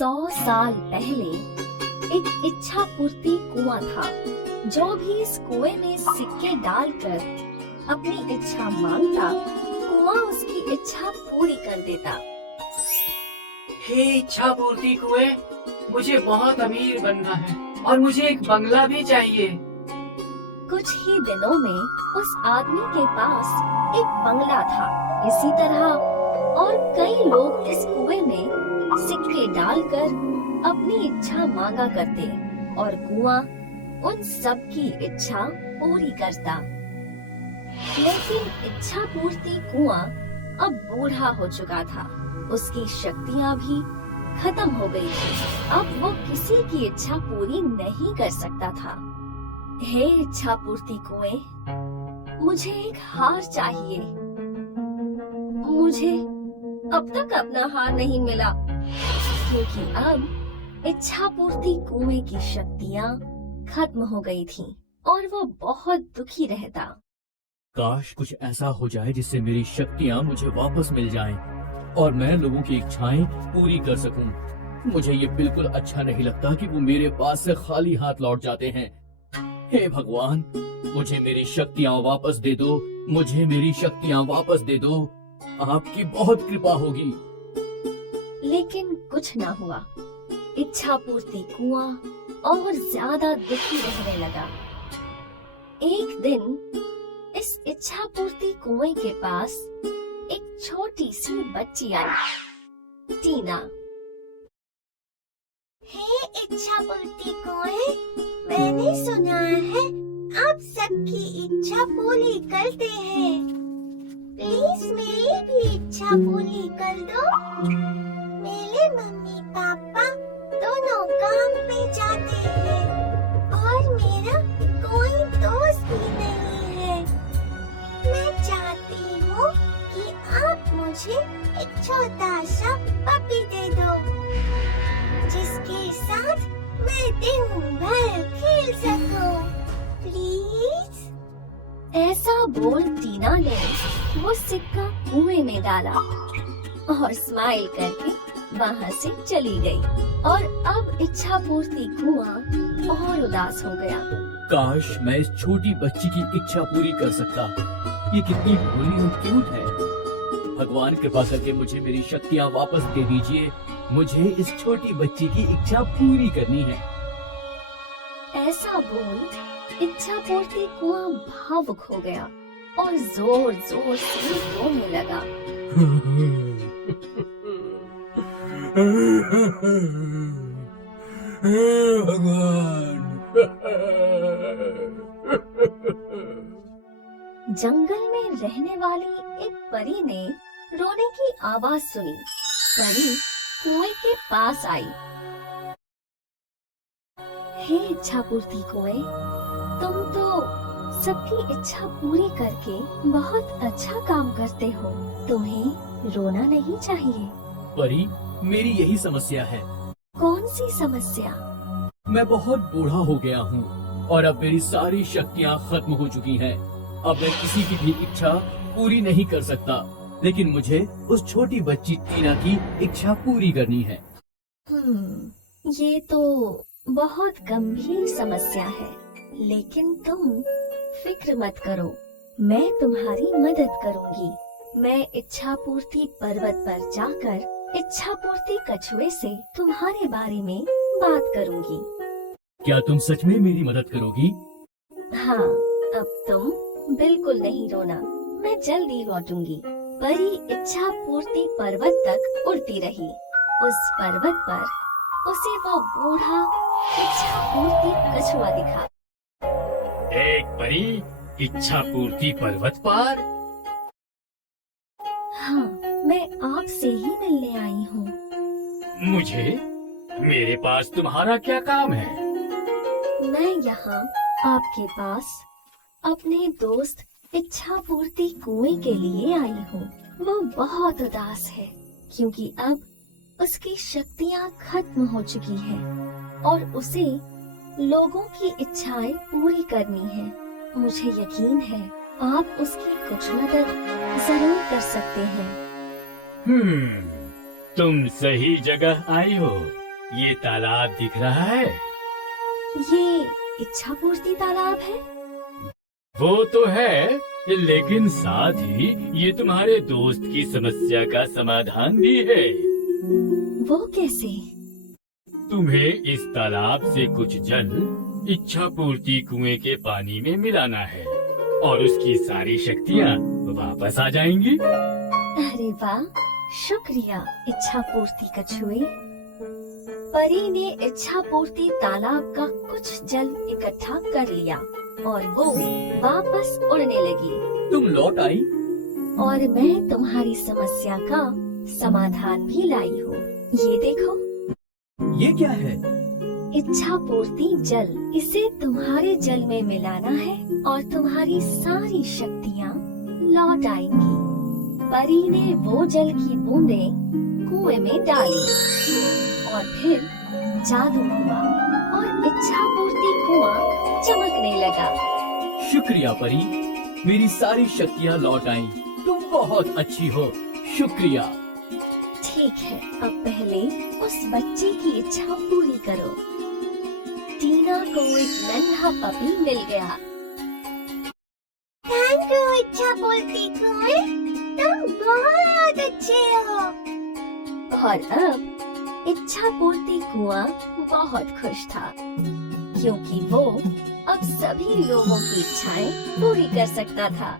100 साल पहले एक इच्छा पूर्ति कुआं था। जो भी इस कुएं में सिक्के डालकर अपनी इच्छा मांगता, कुआं उसकी इच्छा पूरी कर देता। हे इच्छा पूर्ति कुएं, मुझे बहुत अमीर बनना है और मुझे एक बंगला भी चाहिए। कुछ ही दिनों में उस आदमी के पास एक बंगला था। इसी तरह और कई लोग इस कुएं में सिक्के डालकर अपनी इच्छा मांगा करते और कुआं उन सब की इच्छा पूरी करता। लेकिन इच्छा पूर्ति कुआं अब बूढ़ा हो चुका था। उसकी शक्तियां भी खत्म हो गई थी। अब वो किसी की इच्छा पूरी नहीं कर सकता था। हे इच्छा पूर्ति कुएं, मुझे एक हार चाहिए। मुझे अब तक अपना हार नहीं मिला, क्योंकि अब इच्छा पूर्ति कुएं की शक्तियां खत्म हो गई थीं और वो बहुत दुखी रहता। काश कुछ ऐसा हो जाए जिससे मेरी शक्तियाँ मुझे वापस मिल जाएं और मैं लोगों की इच्छाएं पूरी कर सकूं। मुझे ये बिल्कुल अच्छा नहीं लगता कि वो मेरे पास से खाली हाथ लौट जाते हैं। हे भगवान, मुझे मेरी शक्तियाँ वापस दे दो, मुझे मेरी शक्तियाँ वापस दे दो। आपकी बहुत कृपा होगी। लेकिन कुछ न हुआ। इच्छा पूर्ति कुआं और ज्यादा दुखी रहने लगा। एक दिन इस इच्छा पूर्ति कुएं के पास एक छोटी सी बच्ची आई, टीना। हे इच्छा पूर्ति कुएं, मैंने सुना है आप सबकी इच्छा पूरी करते हैं। प्लीज मेरी भी इच्छा पूरी कर दो। मेरे मम्मी पापा दोनों काम पे जाते हैं और मेरा कोई दोस्त भी नहीं है। मैं चाहती हूँ कि आप मुझे एक छोटा सा पपी दे दो, जिसके साथ मैं दिन भर खेल सकूं। प्लीज। ऐसा बोल टीना ने वो सिक्का कुएं में डाला और स्माइल करके वहाँ से चली गई। और अब इच्छा पूर्ति कुआं और उदास हो गया। काश मैं इस छोटी बच्ची की इच्छा पूरी कर सकता। ये कितनी भोली और क्यूट है। भगवान कृपा करके मुझे मेरी शक्तियाँ वापस दे दीजिए। मुझे इस छोटी बच्ची की इच्छा पूरी करनी है। ऐसा बोल इच्छा पूर्ति कुआं भावुक हो गया और जोर जोर से रोने लगा। भगवान। जंगल में रहने वाली एक परी ने रोने की आवाज सुनी। परी कुएं के पास आई। हे इच्छा पूर्ति कुएं, तुम तो सबकी इच्छा पूरी करके बहुत अच्छा काम करते हो। तुम्हें रोना नहीं चाहिए। परी, मेरी यही समस्या है। कौन सी समस्या? मैं बहुत बूढ़ा हो गया हूँ और अब मेरी सारी शक्तियाँ खत्म हो चुकी हैं। अब मैं किसी की भी इच्छा पूरी नहीं कर सकता, लेकिन मुझे उस छोटी बच्ची टीना की इच्छा पूरी करनी है। ये तो बहुत गंभीर समस्या है, लेकिन तुम फिक्र मत करो, मैं तुम्हारी मदद करूंगी। मैं इच्छा पूर्ति पर्वत पर जाकर इच्छा पूर्ति कछुए से तुम्हारे बारे में बात करूंगी। क्या तुम सच में मेरी मदद करोगी? हाँ, अब तुम बिल्कुल नहीं रोना, मैं जल्दी लौटूंगी। परी इच्छा पूर्ति पर्वत तक उड़ती रही। उस पर्वत पर उसे वो बूढ़ा इच्छा पूर्ति कछुआ दिखा। एक परी इच्छा पूर्ति पर्वत पर? हाँ, मैं आपसे ही मिलने आई हूँ। मुझे? मेरे पास तुम्हारा क्या काम है? मैं यहाँ आपके पास अपने दोस्त इच्छा पूर्ति कुएं के लिए आई हूँ। वो बहुत उदास है क्योंकि अब उसकी शक्तियाँ खत्म हो चुकी हैं और उसे लोगों की इच्छाएं पूरी करनी है। मुझे यकीन है आप उसकी कुछ मदद जरूर कर सकते हैं। तुम सही जगह आई हो। ये तालाब दिख रहा है? ये इच्छा पूर्ति तालाब है। वो तो है, लेकिन साथ ही ये तुम्हारे दोस्त की समस्या का समाधान भी है। वो कैसे? तुम्हें इस तालाब से कुछ जल इच्छा पूर्ति कुएं के पानी में मिलाना है और उसकी सारी शक्तियाँ वापस आ जाएंगी। अरे वाह, शुक्रिया इच्छा पूर्ति कछुए। परी ने इच्छा पूर्ति तालाब का कुछ जल इकट्ठा कर लिया और वो वापस उड़ने लगी। तुम लौट आई? और मैं तुम्हारी समस्या का समाधान भी लाई हूँ। ये देखो, ये क्या है? इच्छा पूर्ति जल। इसे तुम्हारे जल में मिलाना है और तुम्हारी सारी शक्तियाँ लौट आएंगी। परी ने वो जल की बूंदें कुएं में डाली और फिर जादू हुआ और इच्छा पूर्ति कुआं चमकने लगा। शुक्रिया परी, मेरी सारी शक्तियाँ लौट आईं। तुम बहुत अच्छी हो, शुक्रिया। ठीक है, अब पहले उस बच्चे की इच्छा पूरी करो। टीना को एक नन्हा पपी मिल गया। थैंक यू इच्छा पूर्ति कुएं, तुम बहुत अच्छे हो। और अब इच्छा पूर्ति कुआं बहुत खुश था, क्योंकि वो अब सभी लोगों की इच्छाएं पूरी कर सकता था।